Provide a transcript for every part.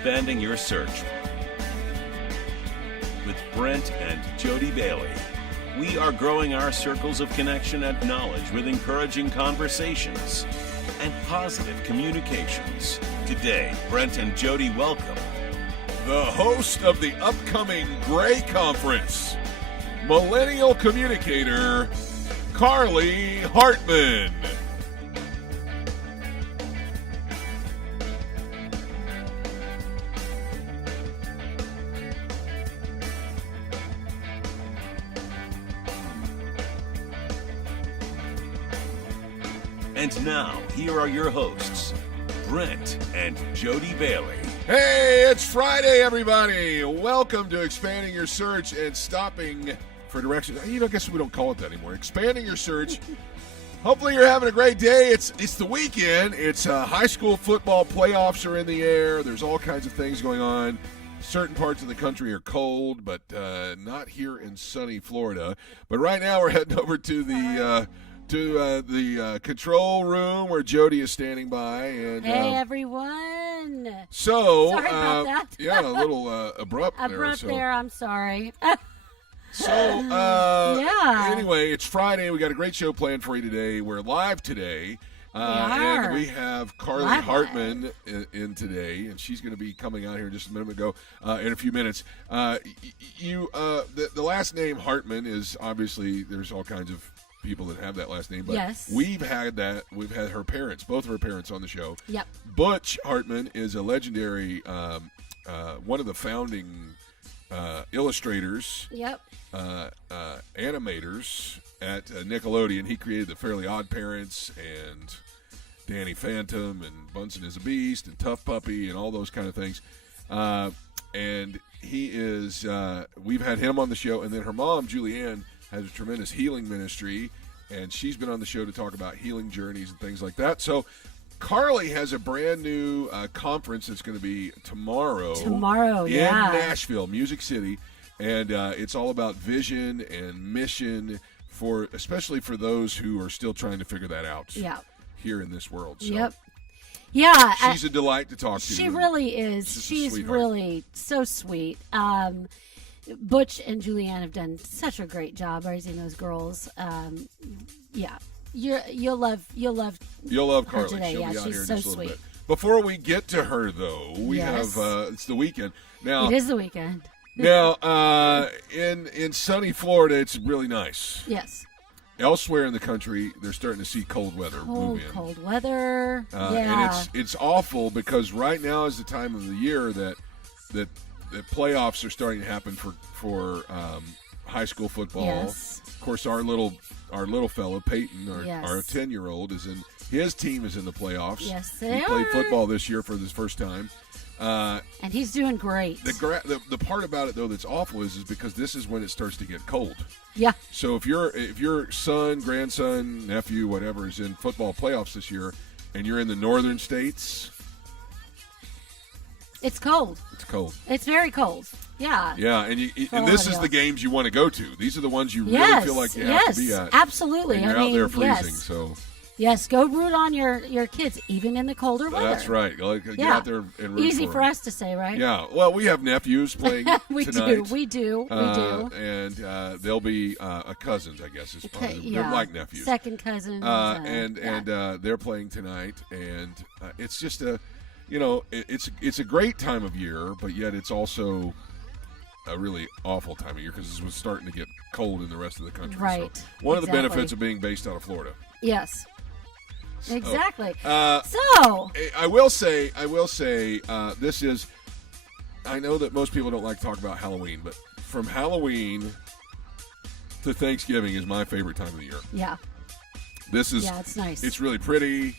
Expanding Your Search with Brent and Jody Bailey. We are growing our circles of connection and knowledge with encouraging conversations and positive communications. Today, Brent and Jody welcome the host of the upcoming Gray Conference, millennial communicator Carly Hartman. And now, here are your hosts, Brent and Jody Bailey. Hey, it's Friday, everybody. Welcome to Expanding Your Search and Stopping for Directions. I guess we don't call it that anymore. Expanding Your Search. Hopefully you're having a great day. It's the weekend. It's high school football playoffs are in the air. There's all kinds of things going on. Certain parts of the country are cold, but not here in sunny Florida. But right now we're heading over to the control room where Jody is standing by. And hey, everyone. So, sorry about that. Yeah, a little abrupt there. I'm sorry. Anyway, it's Friday. We got a great show planned for you today. We're live today. And we have Carly Hartman in today, and she's going to be coming out here just a minute ago, in a few minutes. The last name Hartman is obviously, there's all kinds of people that have that last name, but yes. We've had her parents, both of her parents on the show. Yep. Butch Hartman is a legendary, one of the founding illustrators, yep, animators at Nickelodeon. He created the Fairly Odd Parents and Danny Phantom and Bunsen is a Beast and Tough Puppy and all those kind of things. And he is, we've had him on the show, and then her mom, Julianne, has a tremendous healing ministry, and she's been on the show to talk about healing journeys and things like that. So Carly has a brand new conference that's going to be tomorrow in Nashville, Music City, and it's all about vision and mission, especially for those who are still trying to figure that out here in this world. So yep. Yeah. She's a delight to talk to. She really is. She's really so sweet. Butch and Julianne have done such a great job raising those girls. You'll love Carly today. She'll be out she's here in so just a little sweet. bit. Before we get to her, though, we have it's the weekend now. It is the weekend. Now, in sunny Florida, it's really nice. Yes. Elsewhere in the country, they're starting to see cold weather move in. Cold weather. And it's awful because right now is the time of the year that the playoffs are starting to happen for high school football. Yes. Of course, our little fellow Peyton, our 10-year-old, his team is in the playoffs. Yes, he played football this year for his first time, and he's doing great. The part about it though that's awful is because this is when it starts to get cold. Yeah. So if your son, grandson, nephew, whatever is in football playoffs this year, and you're in the northern states. It's cold. It's cold. It's very cold. Yeah. Yeah, and this is the games you want to go to. These are the ones you really feel like you have to be at. Absolutely. And you're out there freezing, so. Yes, go root on your kids, even in the colder weather. That's right. Get out there and root Easy for for us to say, right? Yeah. Well, we have nephews playing tonight. We do. And they'll be cousins, I guess. They're like nephews. Second cousins. And they're playing tonight, and it's just it's a great time of year, but yet it's also a really awful time of year because it was starting to get cold in the rest of the country. Right. So one of the benefits of being based out of Florida. Yes. So, exactly. I will say, this is. I know that most people don't like to talk about Halloween, but from Halloween to Thanksgiving is my favorite time of the year. Yeah. This is. Yeah, it's nice. It's really pretty.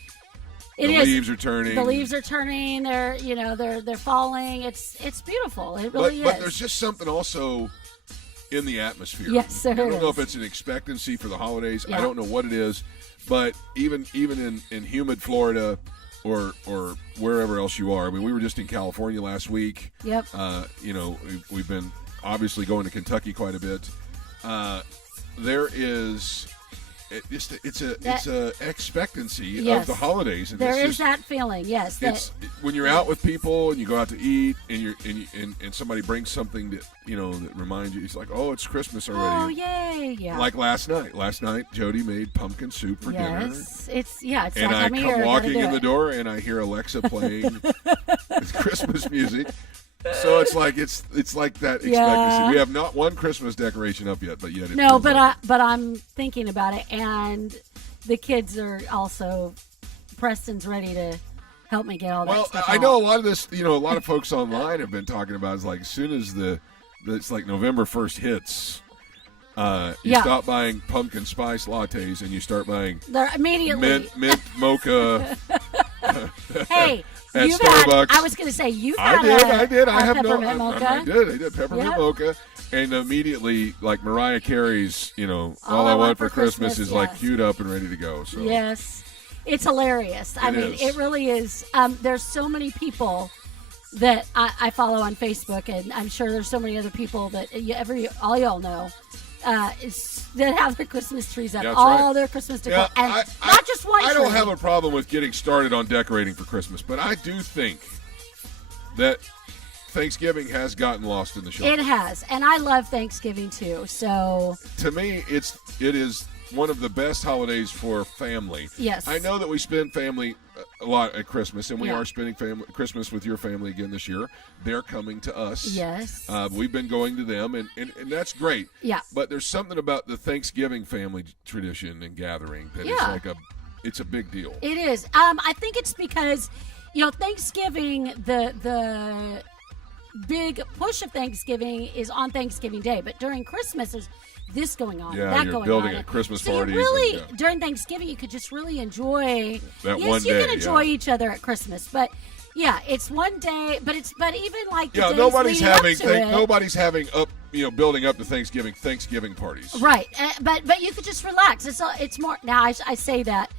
The leaves are turning. The leaves are turning. They're falling. It's beautiful. It really is. But there's just something also in the atmosphere. Yes, there is. I don't know if it's an expectancy for the holidays. Yeah. I don't know what it is, but even in humid Florida or wherever else you are. I mean, we were just in California last week. Yep. We've been obviously going to Kentucky quite a bit. There is it's a expectancy of the holidays. And there is that feeling. Yes, it's when you're out with people and you go out to eat and somebody brings something that that reminds you. It's like, oh, it's Christmas already. Oh, yay! Yeah. Like last night. Last night, Jody made pumpkin soup for dinner. Yes, it's and I come walking in the door and I hear Alexa playing Christmas music. So it's like that expectancy. Yeah. We have not one Christmas decoration up yet, but yet but I'm thinking about it, and the kids are also. Preston's ready to help me get all that stuff I know a lot of this. A lot of folks online have been talking about. It's like as soon as it's like November 1st hits. You stop buying pumpkin spice lattes and you start buying they're immediately mint mocha. Hey, at you've Starbucks. I was going to say you've had I did. I have peppermint mocha. I did peppermint mocha, and immediately like Mariah Carey's, All I Want for Christmas is like queued up and ready to go. So yes, it's hilarious. It really is. There's so many people that I follow on Facebook, and I'm sure there's so many other people that all y'all know. That have their Christmas trees up, their Christmas decor, and not just one tree. I don't have a problem with getting started on decorating for Christmas, but I do think that Thanksgiving has gotten lost in the shuffle. It has, and I love Thanksgiving too. So to me, it is one of the best holidays for family. Yes, I know that we spend family a lot at Christmas, and we are spending Christmas with your family again this year. They're coming to us. Yes, we've been going to them, and that's great. Yeah, but there's something about the Thanksgiving family tradition and gathering that is it's a big deal. It is. I think it's because Thanksgiving, the big push of Thanksgiving is on Thanksgiving Day, but during Christmas there's this going on, that you're going building on. a Christmas so parties. You really, during Thanksgiving, you could just really enjoy. That yes, one day. You can enjoy each other at Christmas, but it's one day. But even like the days nobody's leading having nobody's having building up to Thanksgiving parties. Right, but you could just relax. It's more now. I say that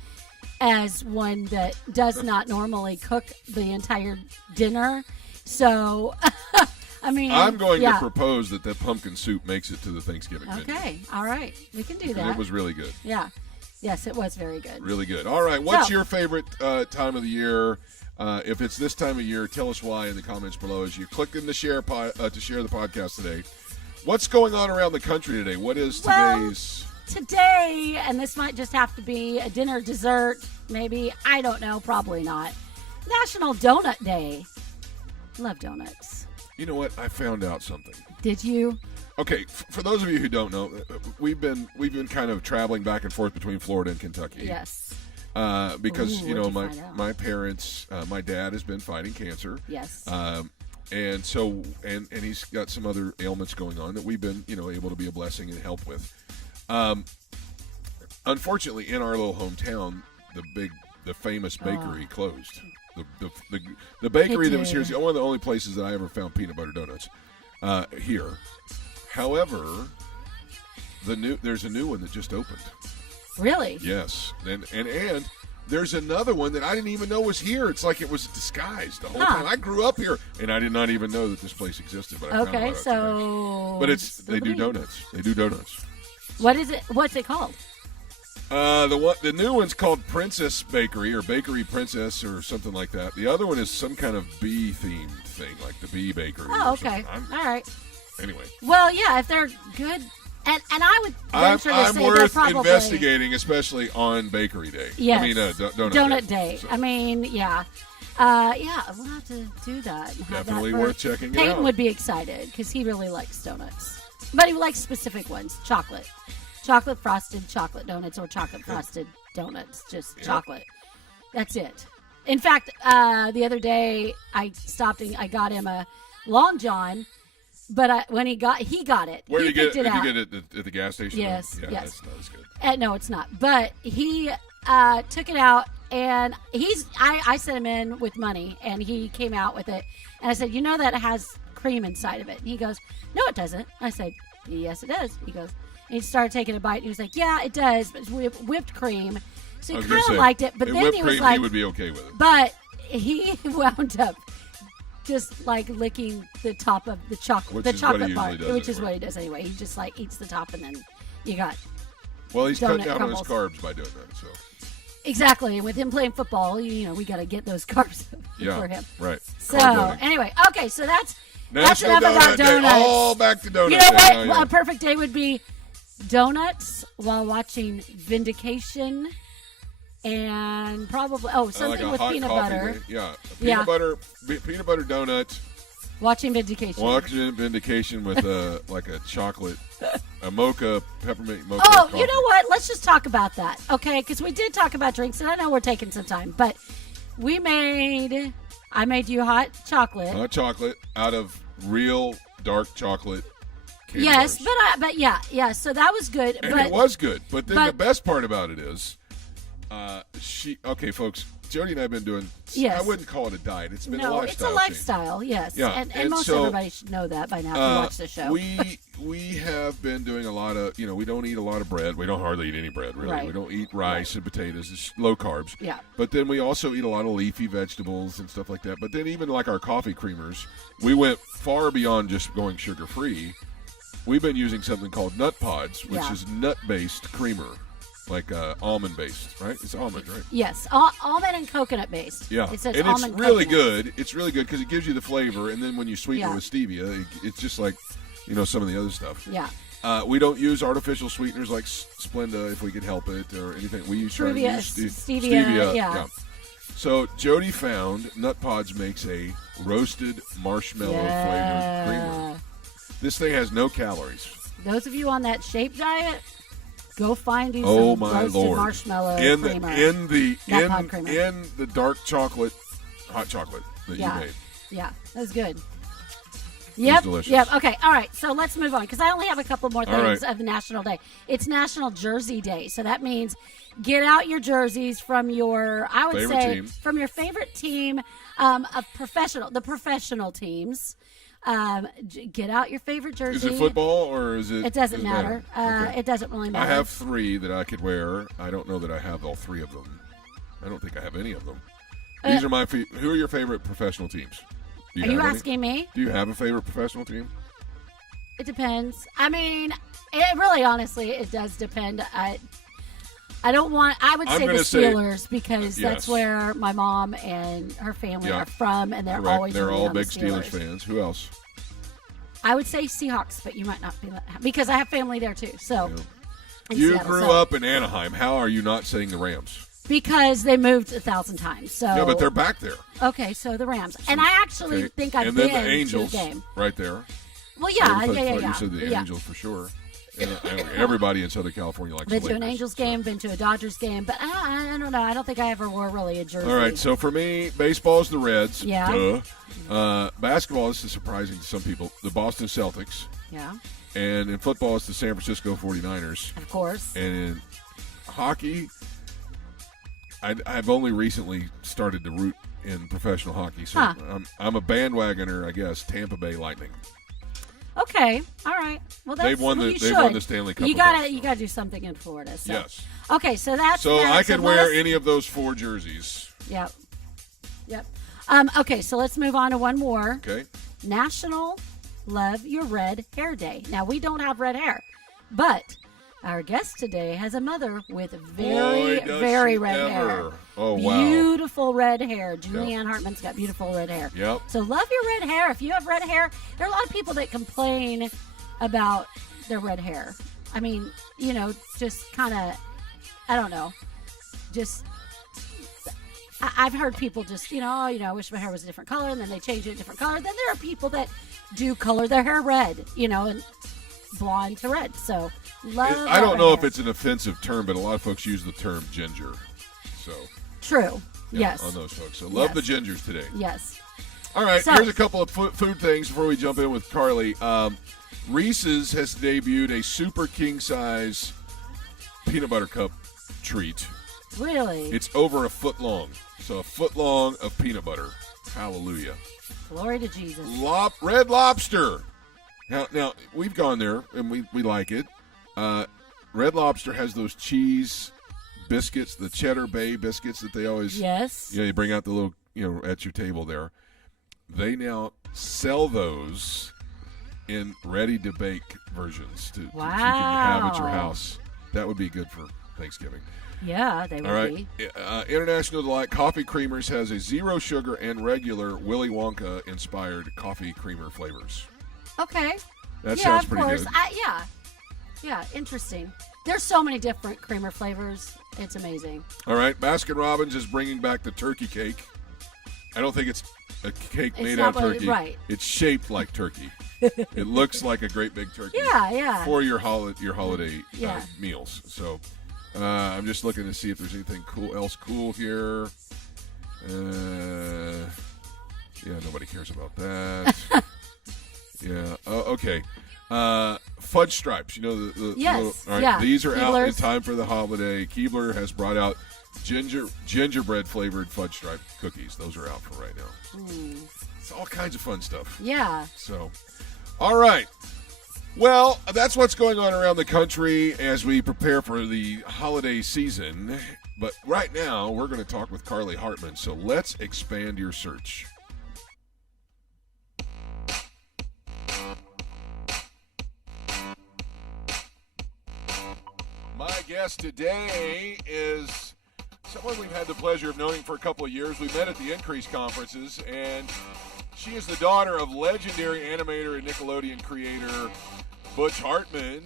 as one that does not normally cook the entire dinner, so. I'm going to propose that pumpkin soup makes it to the Thanksgiving menu. Okay, all right. We can do that. It was really good. Yeah. Yes, it was very good. Really good. All right, what's your favorite time of the year? If it's this time of year, tell us why in the comments below as you click in to share the podcast today. What's going on around the country today? What is today's... Today, and this might just have to be a dinner dessert, maybe. I don't know. Probably not. National Donut Day. Love donuts. You know what? I found out something. Did you? Okay, for those of you who don't know, we've been kind of traveling back and forth between Florida and Kentucky. Yes. Because my parents, my dad has been fighting cancer. Yes. And so and he's got some other ailments going on that we've been able to be a blessing and help with. Unfortunately, in our little hometown, the famous bakery closed. The bakery that was here is one of the only places that I ever found peanut butter donuts here. However, there's a new one that just opened. Really? Yes, and there's another one that I didn't even know was here. It's like it was disguised the whole time. I grew up here, and I did not even know that this place existed. But I found it out today. But they do donuts. They do donuts. What is it? What's it called? The new one's called Princess Bakery or Bakery Princess or something like that. The other one is some kind of bee themed thing, like the Bee Bakery. Oh, okay. All right. Anyway. Well, yeah, if they're good, and I would venture to I'm say worth they're probably investigating, especially on Bakery Day. Yes. I mean, Donut Day. So. I mean, yeah. We'll have to do that. Definitely worth checking it out. Peyton would be excited because he really likes donuts, but he likes specific ones: chocolate frosted chocolate donuts, or chocolate frosted donuts. Just chocolate. That's it. In fact, the other day I stopped and I got him a Long John, but when he got it. Where did you get it? Did you get it at the gas station? Yes. Yeah, yes. That's not as good. No, it's not. But he took it out, and I sent him in with money, and he came out with it. And I said, that it has cream inside of it. And he goes, no, it doesn't. I said, yes, it does. He goes, and he started taking a bite, and he was like, yeah, it does, but it's whipped cream. So he kind of liked it, but then he was like, he would be okay with it. But he wound up just like licking the top of the chocolate part, which is what he does anyway. He just like eats the top, and then you got Well, he's donut cutting down crumbles. on his carbs by doing that. So Exactly. And with him playing football, we got to get those carbs for him. right. So Carb loading. anyway, okay, so that's National enough about Donut Day. donuts. All back to donuts. You know what? Oh, yeah. A perfect day would be donuts while watching Vindication, and probably something like a with hot peanut coffee butter. day. Yeah, Yeah. peanut butter donut. Watching Vindication. Watching Vindication with like a chocolate, a mocha, peppermint mocha. Oh, coffee. you know what? Let's just talk about that, okay? Because we did talk about drinks, and I know we're taking some time, but I made you hot chocolate. Hot chocolate out of real dark chocolate. Candy Yes, bars. but yeah. So that was good. And but it was good. But then but- the best part about it is, okay, folks, Jody and I have been doing, Yes. I wouldn't call it a diet. It's been a no, lifestyle it's a change. lifestyle. Yes, Yeah, and and most so, everybody should know that by now if you watch the show. We have been doing a lot of, we don't eat a lot of bread. We don't hardly eat any bread, really. Right. We don't eat rice and potatoes. It's low carbs. Yeah. But then we also eat a lot of leafy vegetables and stuff like that. But then even like our coffee creamers, we went far beyond just going sugar-free. We've been using something called Nut Pods, which is nut-based creamer, like almond-based, right? It's almond, right? Yes, almond and coconut based. Yeah, it says and almond it's really coconut. good. It's really good because it gives you the flavor, and then when you sweeten it with stevia, it's just like, some of the other stuff. Yeah. We don't use artificial sweeteners like Splenda if we can help it or anything. We use stevia. Yeah. So Jody found Nut Pods makes a roasted marshmallow flavored creamer. This thing has no calories. Those of you on that shape diet, go find you Oh some my roasted Lord! marshmallow creamer. In creamer. the dark chocolate, hot chocolate that you made. Yeah, that was good. Yep. Delicious. Yep. Okay. All right. So let's move on because I only have a couple more things right. of the National Day. It's National Jersey Day, so that means get out your jerseys from your, I would Favorite say, team. from your favorite team of the professional teams. Get out your favorite jersey. Is it football or is it? It doesn't matter. Okay. It doesn't really I matter. have 3 that I could wear. I don't know that I have all 3 of them. I don't think I have any of them. These are my. Who are your favorite professional teams? Are you asking me? Do you have a favorite professional team? It depends. I mean, it really, honestly, it does depend. I would say the Steelers because that's where my mom and her family are from, and they're Correct. always They're rooting all on the big Steelers fans. Who else? I would say Seahawks, but you might not be because I have family there too. So in You Seattle, grew up in Anaheim. How are you not saying the Rams? because they moved 1,000 times. So Yeah, but they're back there. okay. So the Rams, and I actually think I've and been then the Angels, to a game. right there. Well, I yeah. thought you said the yeah. Angels for sure. And everybody in Southern California likes Been the to an Lakers, Angels so. game, been to a Dodgers game, but I don't know. I don't think I ever wore really a jersey. All right, so for me, baseball's the Reds. Yeah. Duh. Basketball, this is surprising to some people, the Boston Celtics. Yeah, And in football, it's the San Francisco 49ers. of course. And in hockey, I've only recently started to root in professional hockey. So I'm a bandwagoner, I guess, Tampa Bay Lightning. Okay, all right. Well, that's They've won the Stanley Cup. You gotta do something in Florida. So. Yes. Okay, so that's So that. I could So wear let's- any of those 4 jerseys. Yep. Okay, so let's move on to one more. Okay. National Love Your Red Hair Day. Now we don't have red hair, but our guest today has a mother with very, Boy, does very she red ever. hair. Oh, wow. Beautiful red hair. Julianne Hartman's got beautiful red hair. Yep. So love your red hair. If you have red hair, there are a lot of people that complain about their red hair. I mean, just kind of, I don't know, just. I've heard people just, I wish my hair was a different color, and then they change it a different color. Then there are people that do color their hair red, and blonde to red. So love. I don't know hair. if it's an offensive term, but a lot of folks use the term ginger. So True. yeah, Yes. on those folks. So love the gingers today. Yes. All right, So- here's a couple of food things before we jump in with Carly. Reese's has debuted a super king size peanut butter cup treat. Really. It's over a foot long. So a foot long of peanut butter. Hallelujah. Glory to Jesus. Red Lobster. Now we've gone there and we like it. Red Lobster has those cheese biscuits, the Cheddar Bay biscuits that they always Yes. you bring out the little at your table there. They now sell those in ready to bake versions that you can have at your house. That would be good for Thanksgiving. Yeah, they would All right. be. International Delight Coffee Creamers has a zero sugar and regular Willy Wonka inspired coffee creamer flavors. Okay. That yeah, sounds of pretty course. good. Yeah, interesting. There's so many different creamer flavors. It's amazing. All right. Baskin Robbins is bringing back the turkey cake. I don't think it's a cake made out of turkey. Right. It's shaped like turkey. It looks like a great big turkey. Yeah. For your holiday Yeah. meals. So I'm just looking to see if there's anything else cool here. Yeah, nobody cares about that. Yeah. Okay. Fudge stripes. You know the Yes. little, all right, Yeah. these are out in Keebler's. time for the holiday. Keebler has brought out gingerbread flavored fudge stripe cookies. Those are out for right now. It's all kinds of fun stuff. Yeah. So, all right. Well, that's what's going on around the country as we prepare for the holiday season. But right now, we're going to talk with Carly Hartman. So let's expand your search. My guest today is someone we've had the pleasure of knowing for a couple of years. We met at the Increase conferences, and she is the daughter of legendary animator and Nickelodeon creator Butch Hartman.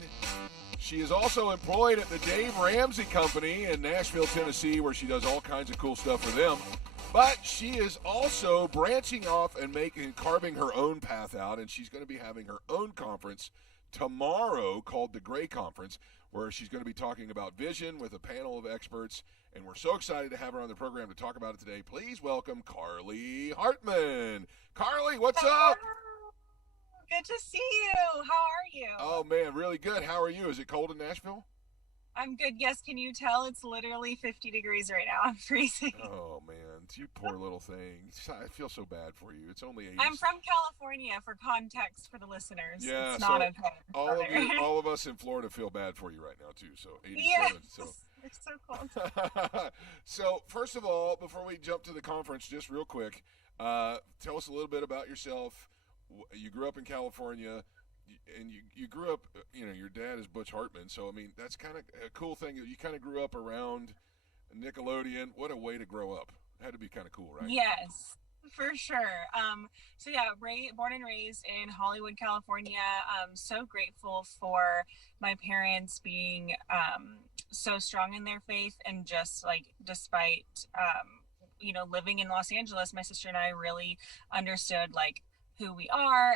She is also employed at the Dave Ramsey Company in Nashville, Tennessee, where she does all kinds of cool stuff for them. But she is also branching off and carving her own path out, and she's going to be having her own conference tomorrow called the Gray Conference, where she's going to be talking about vision with a panel of experts. And we're so excited to have her on the program to talk about it today. Please welcome Carly Hartman. Carly, what's up? Good to see you. How are you? Oh, man, really good. How are you? Is it cold in Nashville? I'm good. Yes, can you tell it's literally 50 degrees right now? I'm freezing. Oh, man, you poor little thing. I feel so bad for you. It's only 80. I'm from California, for context for the listeners. Yeah, it's not so okay. all of us in Florida feel bad for you right now, too. So 87. Yes, So. it's so cold. So, first of all, before we jump to the conference, just real quick, tell us a little bit about yourself. You grew up in California, and you grew up, your dad is Butch Hartman, so, I mean, that's kind of a cool thing. You kind of grew up around Nickelodeon. What a way to grow up. Had to be kind of cool, right? Yes, for sure. So yeah, born and raised in Hollywood, California. So grateful for my parents being so strong in their faith, and just like, despite living in Los Angeles, my sister and I really understood like who we are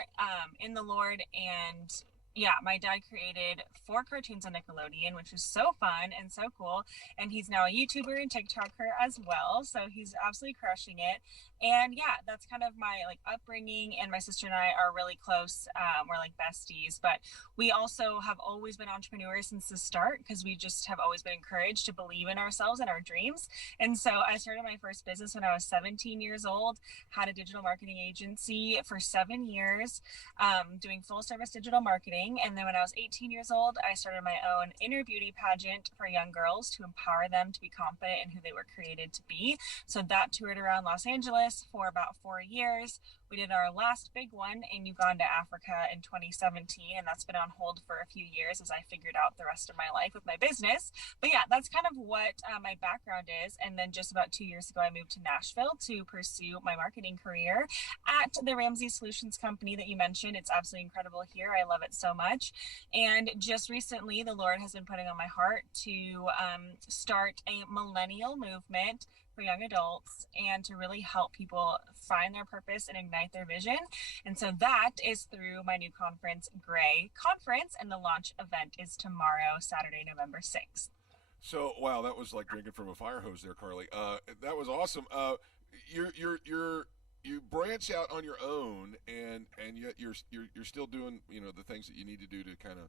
in the Lord. And yeah, my dad created 4 cartoons on Nickelodeon, which was so fun and so cool. And he's now a YouTuber and TikToker as well. So he's absolutely crushing it. And yeah, that's kind of my like upbringing. And my sister and I are really close. We're like besties, but we also have always been entrepreneurs since the start, because we just have always been encouraged to believe in ourselves and our dreams. And so I started my first business when I was 17 years old, had a digital marketing agency for 7 years, doing full service digital marketing. And then when I was 18 years old, I started my own inner beauty pageant for young girls to empower them to be confident in who they were created to be. So that toured around Los Angeles for about 4 years. We did our last big one in Uganda, Africa in 2017, and that's been on hold for a few years as I figured out the rest of my life with my business. But yeah, that's kind of what my background is. And then just about 2 years ago, I moved to Nashville to pursue my marketing career at the Ramsey Solutions Company that you mentioned. It's absolutely incredible here. I love it so much. And just recently, the Lord has been putting on my heart to start a millennial movement for young adults, and to really help people find their purpose and ignite their vision. And so that is through my new conference, Gray Conference, and the launch event is tomorrow, Saturday, November 6th. So, wow, that was like drinking from a fire hose there, Carly. That was awesome. You branch out on your own, and yet you're still doing the things that you need to do to kind of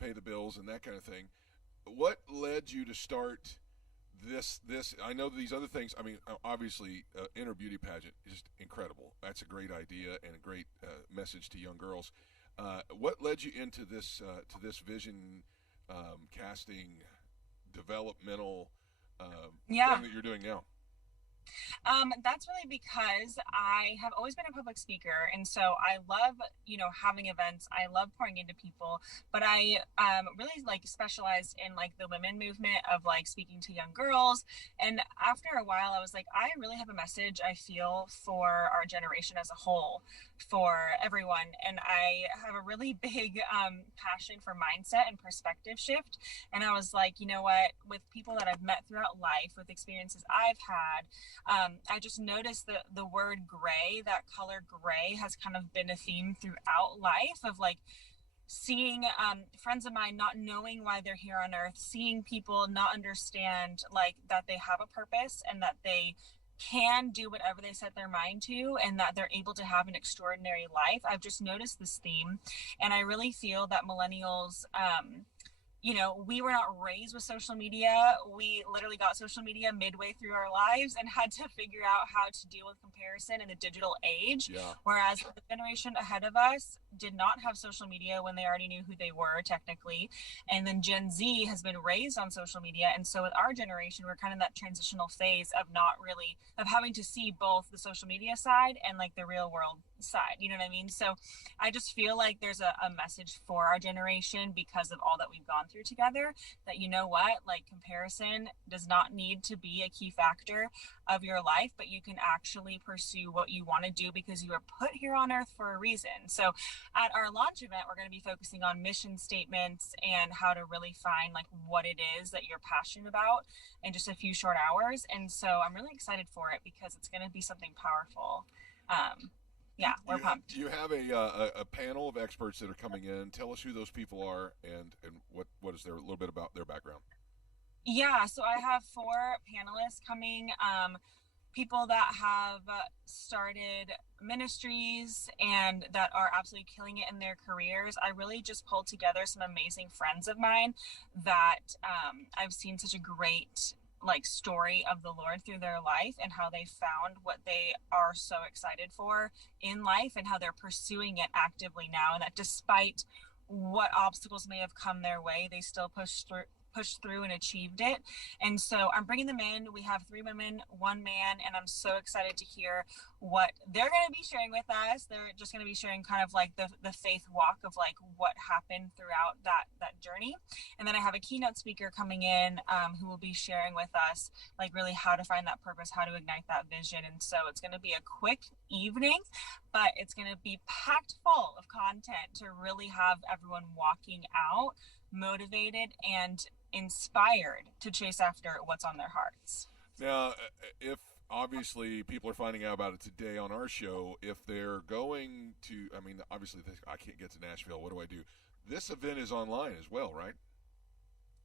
pay the bills and that kind of thing. What led you to start this? I know these other things. I mean, obviously, inner beauty pageant is just incredible. That's a great idea and a great message to young girls. What led you into this to this vision casting developmental thing that you're doing now? That's really because I have always been a public speaker. And so I love, having events. I love pouring into people, but I really like specialized in like the women movement of like speaking to young girls. And after a while, I was like, I really have a message I feel for our generation as a whole, for everyone. And I have a really big passion for mindset and perspective shift. And I was like, you know what, with people that I've met throughout life, with experiences I've had, I just noticed that the word gray, that color gray, has kind of been a theme throughout life of like seeing friends of mine not knowing why they're here on earth, seeing people not understand like that they have a purpose and that they can do whatever they set their mind to and that they're able to have an extraordinary life. I've just noticed this theme, and I really feel that millennials, we were not raised with social media. We literally got social media midway through our lives and had to figure out how to deal with comparison in the digital age. Yeah. Whereas the generation ahead of us did not have social media when they already knew who they were technically. And then Gen Z has been raised on social media. And so with our generation, we're kind of in that transitional phase of having to see both the social media side and like the real world side. You know what I mean? So I just feel like there's a message for our generation because of all that we've gone through together, that you know what, like comparison does not need to be a key factor of your life, but you can actually pursue what you want to do because you were put here on earth for a reason. So at our launch event, we're going to be focusing on mission statements and how to really find like what it is that you're passionate about in just a few short hours. And so I'm really excited for it because it's going to be something powerful. Yeah, we're pumped. You have a panel of experts that are coming in. Tell us who those people are and what is a little bit about their background. Yeah, so I have 4 panelists coming, people that have started ministries and that are absolutely killing it in their careers. I really just pulled together some amazing friends of mine that I've seen such a great like story of the Lord through their life and how they found what they are so excited for in life and how they're pursuing it actively now, and that despite what obstacles may have come their way, they still pushed through and achieved it. And so I'm bringing them in. We have 3 women, 1 man, and I'm so excited to hear what they're going to be sharing with us. They're just going to be sharing kind of like the faith walk of like what happened throughout that journey. And then I have a keynote speaker coming in who will be sharing with us like really how to find that purpose, how to ignite that vision. And so it's going to be a quick evening, but it's going to be packed full of content to really have everyone walking out motivated and inspired to chase after what's on their hearts. Now, if obviously people are finding out about it today on our show, if they're going to, I mean, obviously I can't get to Nashville, what do I do? This event is online as well, right?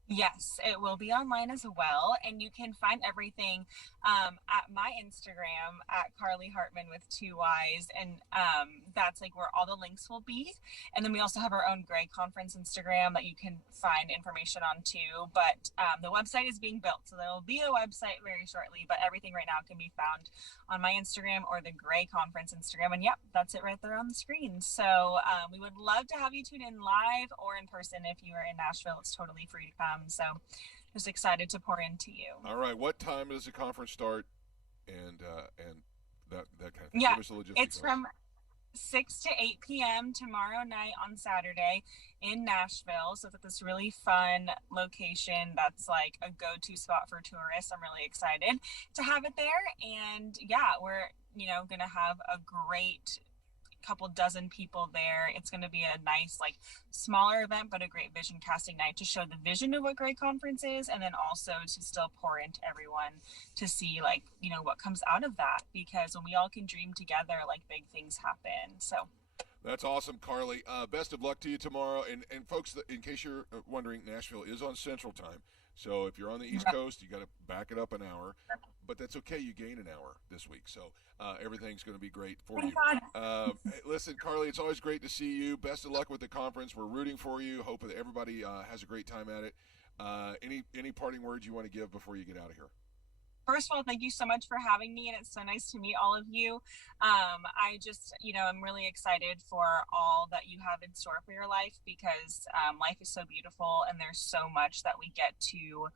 Yes, it will be online as well. And you can find everything at my Instagram at Carly Hartman with 2 Y's. And that's like where all the links will be. And then we also have our own Gray Conference Instagram that you can find information on too. But the website is being built. So there will be a website very shortly. But everything right now can be found on my Instagram or the Gray Conference Instagram. And yep, that's it right there on the screen. So we would love to have you tune in live or in person. If you are in Nashville, it's totally free to come. So just excited to pour into you. All right. What time does the conference start? And that kind of thing. Yeah, Give us the logistics. It's from 6 to 8 p.m. tomorrow night on Saturday in Nashville. So it's at this really fun location that's like a go-to spot for tourists. I'm really excited to have it there. And yeah, we're, going to have a great couple dozen people there. It's going to be a nice, like, smaller event, but a great vision casting night to show the vision of what Great Conference is, and then also to still pour into everyone to see, like, what comes out of that, because when we all can dream together, like, big things happen. So that's awesome, Carly. Best of luck to you tomorrow. And folks, in case you're wondering, Nashville is on Central Time. So if you're on the East Coast, you got to back it up an hour. But that's okay. You gain an hour this week. So everything's going to be great for you. Hey, listen, Carly, it's always great to see you. Best of luck with the conference. We're rooting for you. Hope that everybody has a great time at it. Any parting words you want to give before you get out of here? First of all, thank you so much for having me, and it's so nice to meet all of you. I just, I'm really excited for all that you have in store for your life, because life is so beautiful, and there's so much that we get to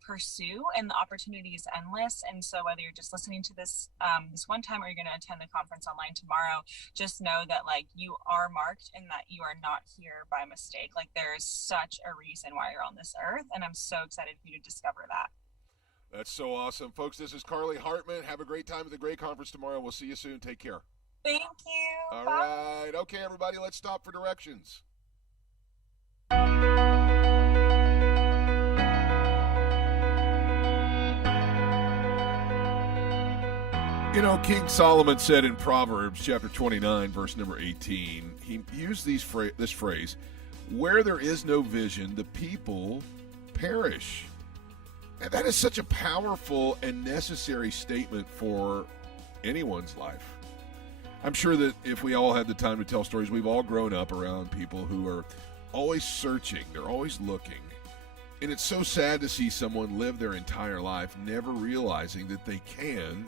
pursue, and the opportunity is endless. And so whether you're just listening to this this one time, or you're going to attend the conference online tomorrow, just know that like you are marked and that you are not here by mistake. Like there is such a reason why you're on this earth, and I'm so excited for you to discover that. That's so awesome. Folks, this is Carly Hartman. Have a great time at the Great Conference tomorrow. We'll see you soon. Take care. Thank you. All Bye. right. Okay, everybody, let's stop for directions. You know, King Solomon said in Proverbs chapter 29, verse number 18, he used this phrase, where there is no vision, the people perish. And that is such a powerful and necessary statement for anyone's life. I'm sure that if we all had the time to tell stories, we've all grown up around people who are always searching. They're always looking. And it's so sad to see someone live their entire life never realizing that they can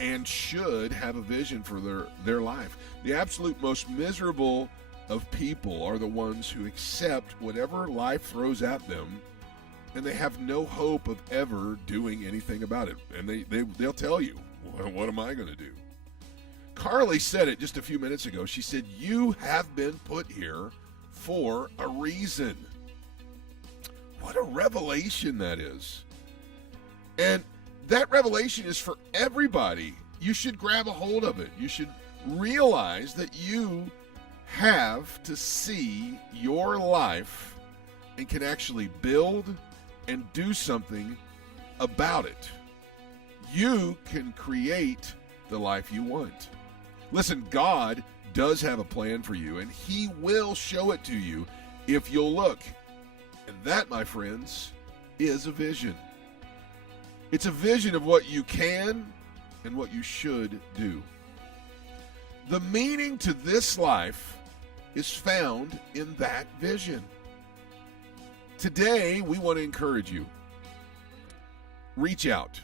and should have a vision for their life. The absolute most miserable of people are the ones who accept whatever life throws at them, and they have no hope of ever doing anything about it. And they'll tell you, well, what am I going to do? Carly said it just a few minutes ago. She said, you have been put here for a reason. What a revelation that is. And that revelation is for everybody. You should grab a hold of it. You should realize that you have to see your life and can actually build and do something about it. You can create the life you want. Listen, God does have a plan for you, and He will show it to you if you'll look. And that, my friends, is a vision. It's a vision of what you can and what you should do. The meaning to this life is found in that vision. Today, we want to encourage you. Reach out,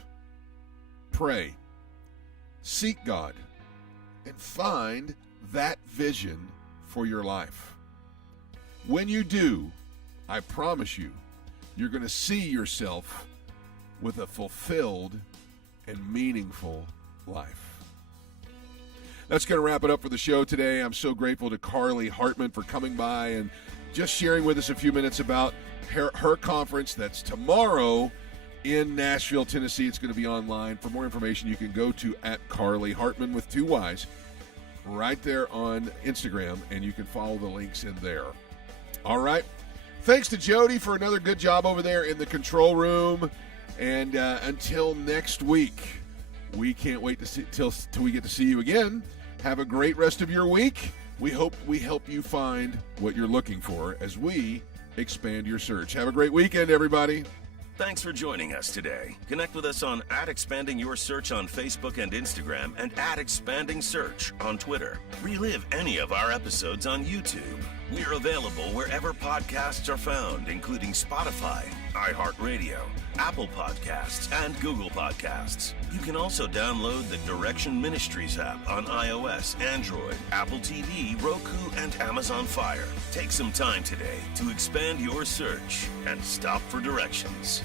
pray, seek God, and find that vision for your life. When you do, I promise you, you're going to see yourself with a fulfilled and meaningful life. That's going to wrap it up for the show today. I'm so grateful to Carly Hartman for coming by and just sharing with us a few minutes about her conference that's tomorrow in Nashville, Tennessee. It's going to be online. For more information, you can go to @Carly Hartman with 2 Y's right there on Instagram, and you can follow the links in there. All right. Thanks to Jody for another good job over there in the control room. And until next week, we can't wait to see till we get to see you again. Have a great rest of your week. We hope we help you find what you're looking for as we expand your search. Have a great weekend, everybody. Thanks for joining us today. Connect with us on @ExpandingYourSearch on Facebook and Instagram, and @ExpandingSearch on Twitter. Relive any of our episodes on YouTube. We're available wherever podcasts are found, including Spotify, iHeartRadio, Apple Podcasts, and Google Podcasts. You can also download the Direction Ministries app on iOS, Android, Apple TV, Roku, and Amazon Fire. Take some time today to expand your search and stop for directions.